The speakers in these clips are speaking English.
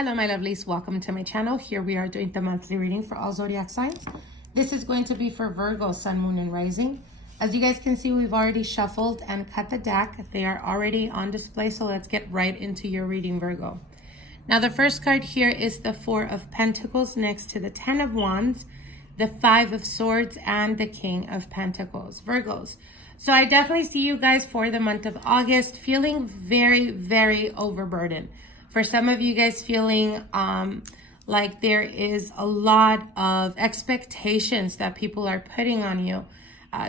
Hello my lovelies, welcome to my channel. Here we are doing the monthly reading for all zodiac signs. This is going to be for Virgo, Sun, Moon, and Rising. As you guys can see, we've already shuffled and cut the deck. They are already on display, so let's get right into your reading, Virgo. Now the first card here is the Four of Pentacles next to the Ten of Wands, the Five of Swords, and the King of Pentacles. Virgos. So I definitely see you guys for the month of August feeling very, very overburdened. For some of you guys feeling like there is a lot of expectations that people are putting on you.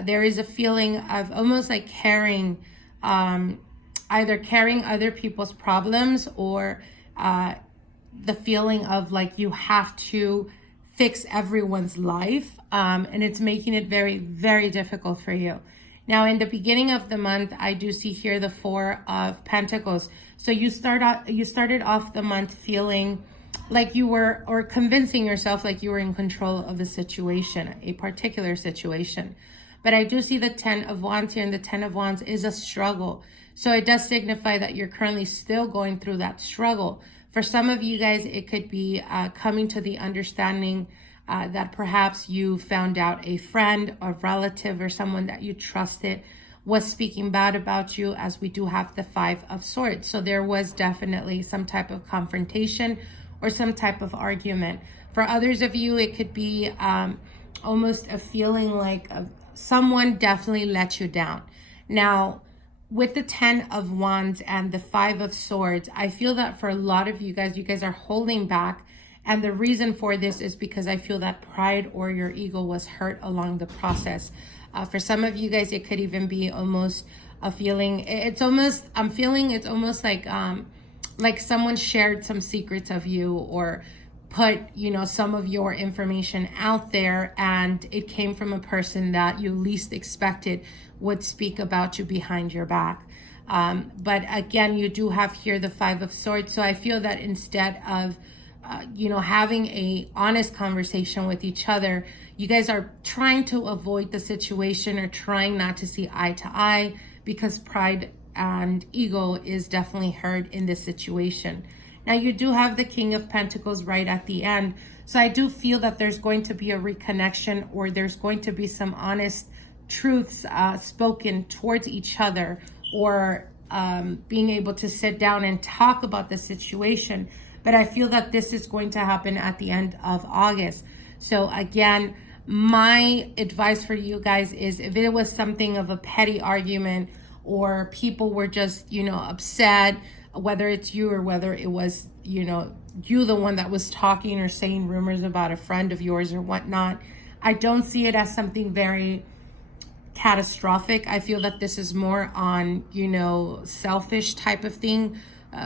There is a feeling of almost like carrying, either carrying other people's problems or the feeling of like you have to fix everyone's life. And it's making it very, very difficult for you. Now, in the beginning of the month, I do see here the Four of Pentacles. So you started off the month feeling like you were, or convincing yourself like you were in control of a situation, a particular situation. But I do see the Ten of Wands here, and the Ten of Wands is a struggle. So it does signify that you're currently still going through that struggle. For some of you guys, it could be coming to the understanding that perhaps you found out a friend or relative or someone that you trusted was speaking bad about you, as we do have the Five of Swords. So there was definitely some type of confrontation or some type of argument. For others of you, it could be almost a feeling like someone definitely let you down. Now, with the Ten of Wands and the Five of Swords, I feel that for a lot of you guys are holding back. And the reason for this is because I feel that pride or your ego was hurt along the process. For some of you guys, it could even be almost a feeling. I'm feeling it's almost like someone shared some secrets of you, or put, some of your information out there, and it came from a person that you least expected would speak about you behind your back. But again, you do have here the Five of Swords. So I feel that instead of having a honest conversation with each other, you guys are trying to avoid the situation or trying not to see eye to eye, because pride and ego is definitely hurt in this situation. Now you do have the King of Pentacles right at the end. So I do feel that there's going to be a reconnection, or there's going to be some honest truths spoken towards each other, or being able to sit down and talk about the situation. But I feel that this is going to happen at the end of August. So again, my advice for you guys is, if it was something of a petty argument, or people were just, upset, whether it's you or whether it was, you the one that was talking or saying rumors about a friend of yours or whatnot, I don't see it as something very catastrophic. I feel that this is more on, selfish type of thing.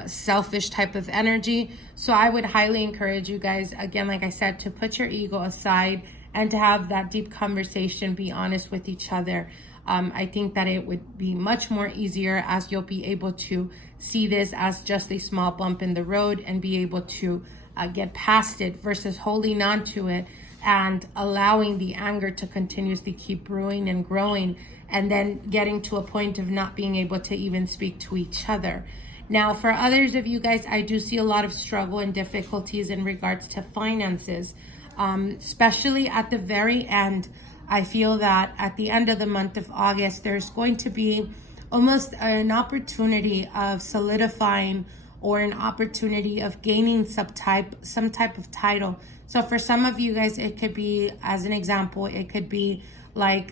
Selfish type of energy. So I would highly encourage you guys, again, like I said, to put your ego aside and to have that deep conversation, be honest with each other. I think that it would be much more easier, as you'll be able to see this as just a small bump in the road and be able to get past it, versus holding on to it and allowing the anger to continuously keep brewing and growing, and then getting to a point of not being able to even speak to each other. Now, for others of you guys, I do see a lot of struggle and difficulties in regards to finances, especially at the very end. I feel that at the end of the month of August, there's going to be almost an opportunity of solidifying, or an opportunity of gaining some type of title. So for some of you guys, it could be, as an example, it could be like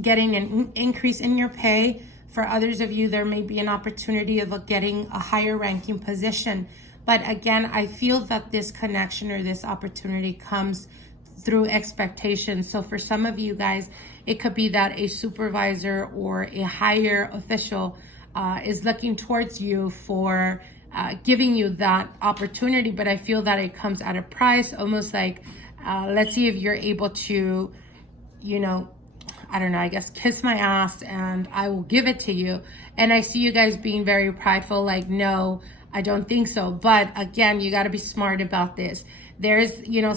getting an increase in your pay. For others of you, there may be an opportunity of getting a higher ranking position. But again, I feel that this connection or this opportunity comes through expectations. So for some of you guys, it could be that a supervisor or a higher official is looking towards you for giving you that opportunity. But I feel that it comes at a price, almost like, let's see if you're able to, I don't know, I guess kiss my ass and I will give it to you. And I see you guys being very prideful, like, no, I don't think so. But again, you got to be smart about this. There's,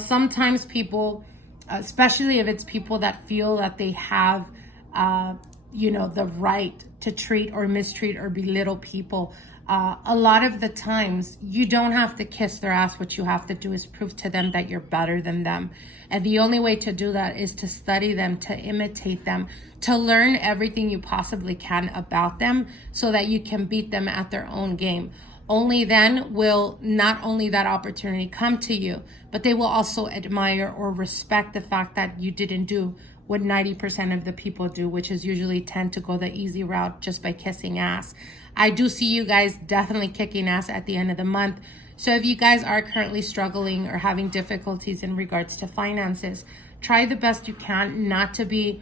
sometimes people, especially if it's people that feel that they have, the right to treat or mistreat or belittle people, A lot of the times you don't have to kiss their ass. What you have to do is prove to them that you're better than them. And the only way to do that is to study them, to imitate them, to learn everything you possibly can about them so that you can beat them at their own game. Only then will not only that opportunity come to you, but they will also admire or respect the fact that you didn't do what 90% of the people do, which is usually tend to go the easy route just by kissing ass. I do see you guys definitely kicking ass at the end of the month. So if you guys are currently struggling or having difficulties in regards to finances, try the best you can not to be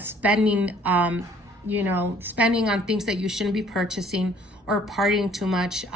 spending on things that you shouldn't be purchasing or partying too much,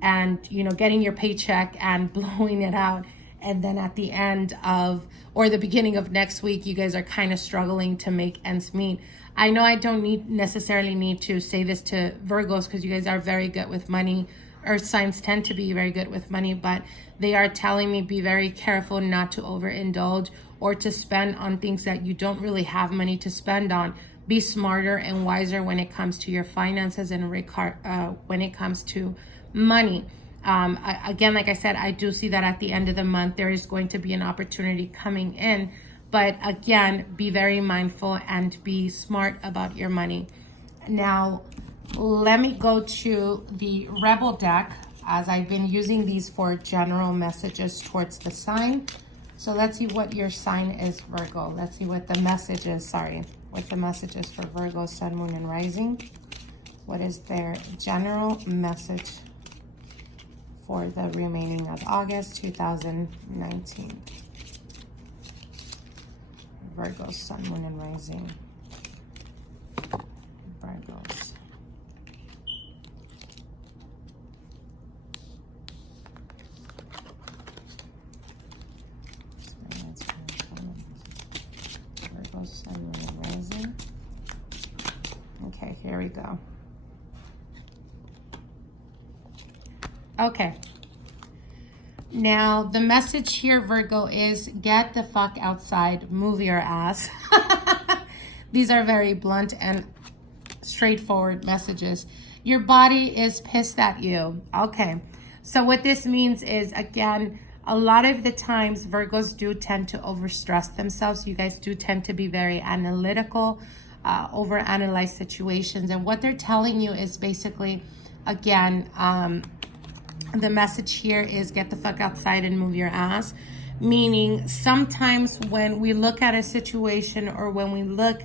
and getting your paycheck and blowing it out. And then at the end of, or the beginning of next week, you guys are kind of struggling to make ends meet. I know I don't necessarily need to say this to Virgos because you guys are very good with money. Earth signs tend to be very good with money, but they are telling me be very careful not to overindulge or to spend on things that you don't really have money to spend on. Be smarter and wiser when it comes to your finances and when it comes to money. Again, like I said, I do see that at the end of the month, there is going to be an opportunity coming in. But again, be very mindful and be smart about your money. Now, let me go to the Rebel deck, as I've been using these for general messages towards the sign. So let's see what your sign is, Virgo. Let's see what the message is, what the message is for Virgo, Sun, Moon, and Rising. What is their general message for the remaining of August 2019? Virgo, Sun, Moon, and Rising. Virgos. Virgo, Sun, Moon, and Rising. Okay, here we go. Okay. Now, the message here, Virgo, is get the fuck outside, move your ass. These are very blunt and straightforward messages. Your body is pissed at you. Okay. So what this means is, again, a lot of the times Virgos do tend to overstress themselves. You guys do tend to be very analytical, overanalyze situations. And what they're telling you is basically, again, the message here is get the fuck outside and move your ass. Meaning sometimes when we look at a situation or when we look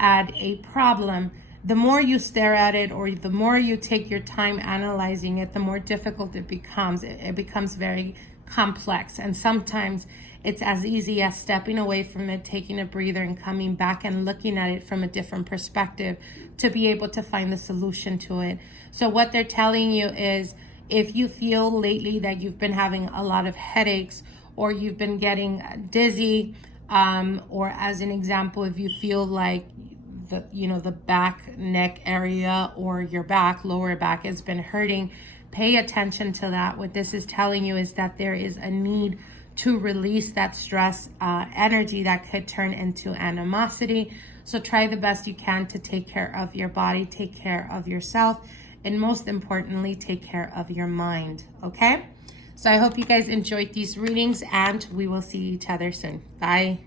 at a problem, the more you stare at it or the more you take your time analyzing it, the more difficult it becomes. It becomes very complex. And sometimes it's as easy as stepping away from it, taking a breather and coming back and looking at it from a different perspective to be able to find the solution to it. So what they're telling you is, if you feel lately that you've been having a lot of headaches or you've been getting dizzy, or as an example, if you feel like the back neck area or your back, lower back has been hurting, pay attention to that. What this is telling you is that there is a need to release that stress energy that could turn into animosity. So try the best you can to take care of your body, take care of yourself, and most importantly, take care of your mind, okay? So I hope you guys enjoyed these readings, and we will see each other soon. Bye.